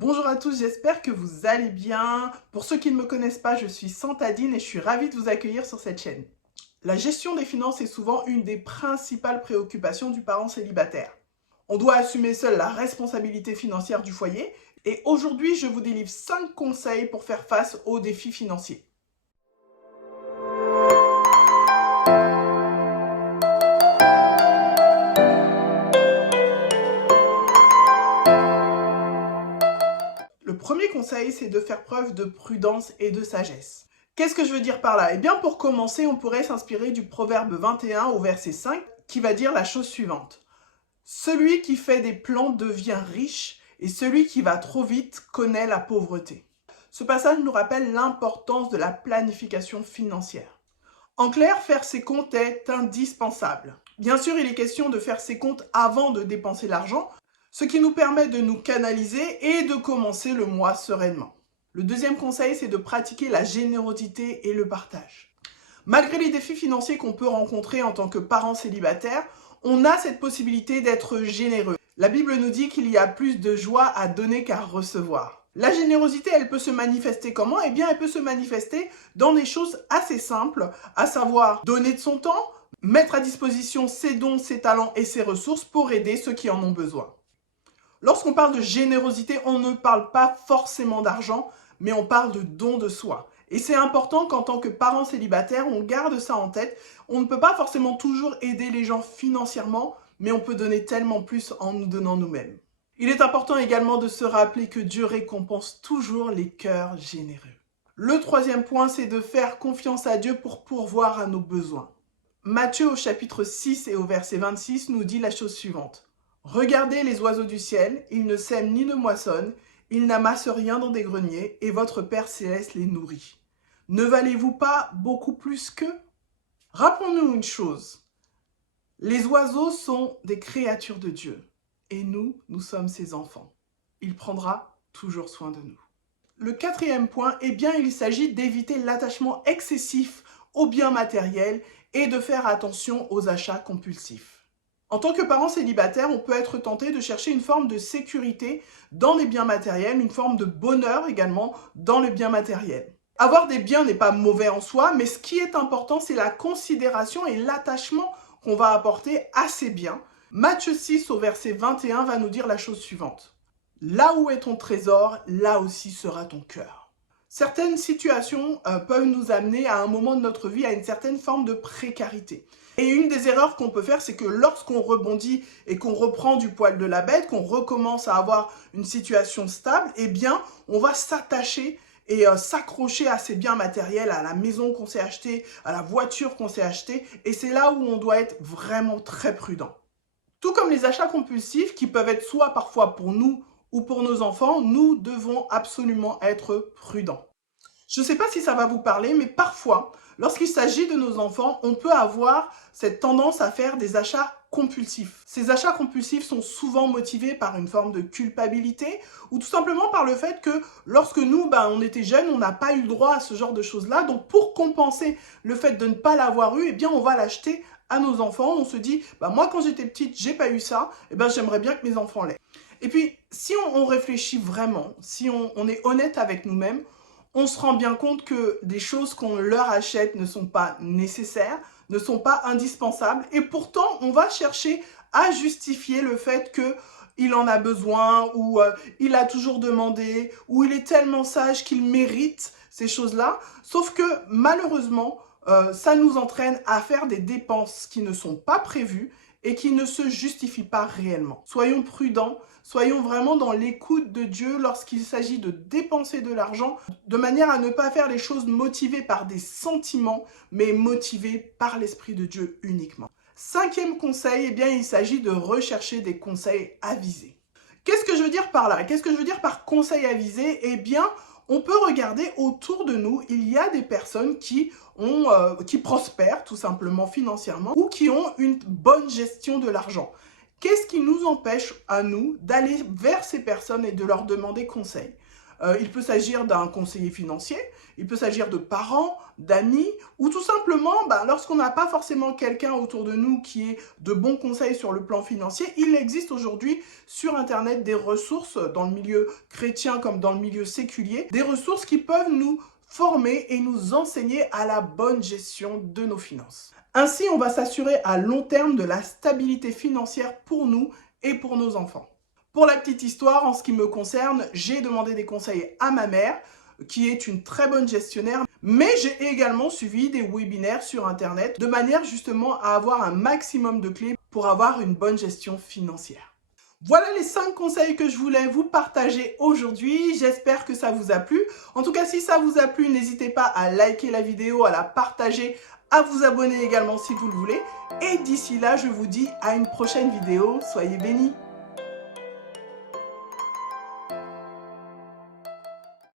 Bonjour à tous, j'espère que vous allez bien. Pour ceux qui ne me connaissent pas, je suis Santadine et je suis ravie de vous accueillir sur cette chaîne. La gestion des finances est souvent une des principales préoccupations du parent célibataire. On doit assumer seul la responsabilité financière du foyer et aujourd'hui, je vous délivre 5 conseils pour faire face aux défis financiers. Le premier conseil, c'est de faire preuve de prudence et de sagesse. Qu'est-ce que je veux dire par là? Eh bien, pour commencer, on pourrait s'inspirer du proverbe 21 au verset 5 qui va dire la chose suivante. Celui qui fait des plans devient riche et celui qui va trop vite connaît la pauvreté. Ce passage nous rappelle l'importance de la planification financière. En clair, faire ses comptes est indispensable. Bien sûr, il est question de faire ses comptes avant de dépenser l'argent, ce qui nous permet de nous canaliser et de commencer le mois sereinement. Le deuxième conseil, c'est de pratiquer la générosité et le partage. Malgré les défis financiers qu'on peut rencontrer en tant que parent célibataire, on a cette possibilité d'être généreux. La Bible nous dit qu'il y a plus de joie à donner qu'à recevoir. La générosité, elle peut se manifester comment? Eh bien, elle peut se manifester dans des choses assez simples, à savoir donner de son temps, mettre à disposition ses dons, ses talents et ses ressources pour aider ceux qui en ont besoin. Lorsqu'on parle de générosité, on ne parle pas forcément d'argent, mais on parle de don de soi. Et c'est important qu'en tant que parent célibataire, on garde ça en tête. On ne peut pas forcément toujours aider les gens financièrement, mais on peut donner tellement plus en nous donnant nous-mêmes. Il est important également de se rappeler que Dieu récompense toujours les cœurs généreux. Le troisième point, c'est de faire confiance à Dieu pour pourvoir à nos besoins. Matthieu au chapitre 6 et au verset 26 nous dit la chose suivante. Regardez les oiseaux du ciel, ils ne sèment ni ne moissonnent, ils n'amassent rien dans des greniers, et votre Père céleste les nourrit. Ne valez-vous pas beaucoup plus qu'eux? Rappelons-nous une chose, les oiseaux sont des créatures de Dieu, et nous sommes ses enfants. Il prendra toujours soin de nous. Le quatrième point, eh bien, il s'agit d'éviter l'attachement excessif aux biens matériels et de faire attention aux achats compulsifs. En tant que parent célibataire, on peut être tenté de chercher une forme de sécurité dans les biens matériels, une forme de bonheur également dans les biens matériels. Avoir des biens n'est pas mauvais en soi, mais ce qui est important, c'est la considération et l'attachement qu'on va apporter à ces biens. Matthieu 6 au verset 21 va nous dire la chose suivante. Là où est ton trésor, là aussi sera ton cœur. Certaines situations peuvent nous amener à un moment de notre vie à une certaine forme de précarité. Et une des erreurs qu'on peut faire, c'est que lorsqu'on rebondit et qu'on reprend du poil de la bête, qu'on recommence à avoir une situation stable, eh bien, on va s'attacher et s'accrocher à ces biens matériels, à la maison qu'on s'est achetée, à la voiture qu'on s'est achetée. Et c'est là où on doit être vraiment très prudent. Tout comme les achats compulsifs qui peuvent être soit parfois pour nous ou pour nos enfants, nous devons absolument être prudents. Je ne sais pas si ça va vous parler, mais parfois, lorsqu'il s'agit de nos enfants, on peut avoir cette tendance à faire des achats compulsifs. Ces achats compulsifs sont souvent motivés par une forme de culpabilité ou tout simplement par le fait que lorsque nous, on était jeunes, on n'a pas eu le droit à ce genre de choses-là. Donc, pour compenser le fait de ne pas l'avoir eu, eh bien, on va l'acheter à nos enfants. On se dit, moi, quand j'étais petite, j'ai pas eu ça, j'aimerais bien que mes enfants l'aient. Et puis, si on réfléchit vraiment, si on est honnête avec nous-mêmes, on se rend bien compte que des choses qu'on leur achète ne sont pas nécessaires, ne sont pas indispensables. Et pourtant, on va chercher à justifier le fait qu'il en a besoin ou il a toujours demandé ou il est tellement sage qu'il mérite ces choses-là. Sauf que malheureusement, ça nous entraîne à faire des dépenses qui ne sont pas prévues et qui ne se justifient pas réellement. Soyons prudents, soyons vraiment dans l'écoute de Dieu lorsqu'il s'agit de dépenser de l'argent, de manière à ne pas faire les choses motivées par des sentiments, mais motivées par l'Esprit de Dieu uniquement. Cinquième conseil, eh bien, il s'agit de rechercher des conseils avisés. Qu'est-ce que je veux dire par là? Qu'est-ce que je veux dire par conseil avisé? Eh bien, on peut regarder autour de nous, il y a des personnes qui prospèrent tout simplement financièrement ou qui ont une bonne gestion de l'argent. Qu'est-ce qui nous empêche à nous d'aller vers ces personnes et de leur demander conseil? Il peut s'agir d'un conseiller financier, il peut s'agir de parents, d'amis, ou tout simplement, lorsqu'on n'a pas forcément quelqu'un autour de nous qui ait de bons conseils sur le plan financier, il existe aujourd'hui sur Internet des ressources dans le milieu chrétien comme dans le milieu séculier, des ressources qui peuvent nous former et nous enseigner à la bonne gestion de nos finances. Ainsi, on va s'assurer à long terme de la stabilité financière pour nous et pour nos enfants. Pour la petite histoire, en ce qui me concerne, j'ai demandé des conseils à ma mère, qui est une très bonne gestionnaire, mais j'ai également suivi des webinaires sur Internet de manière justement à avoir un maximum de clés pour avoir une bonne gestion financière. Voilà les 5 conseils que je voulais vous partager aujourd'hui. J'espère que ça vous a plu. En tout cas, si ça vous a plu, n'hésitez pas à liker la vidéo, à la partager, à vous abonner également si vous le voulez. Et d'ici là, je vous dis à une prochaine vidéo. Soyez bénis!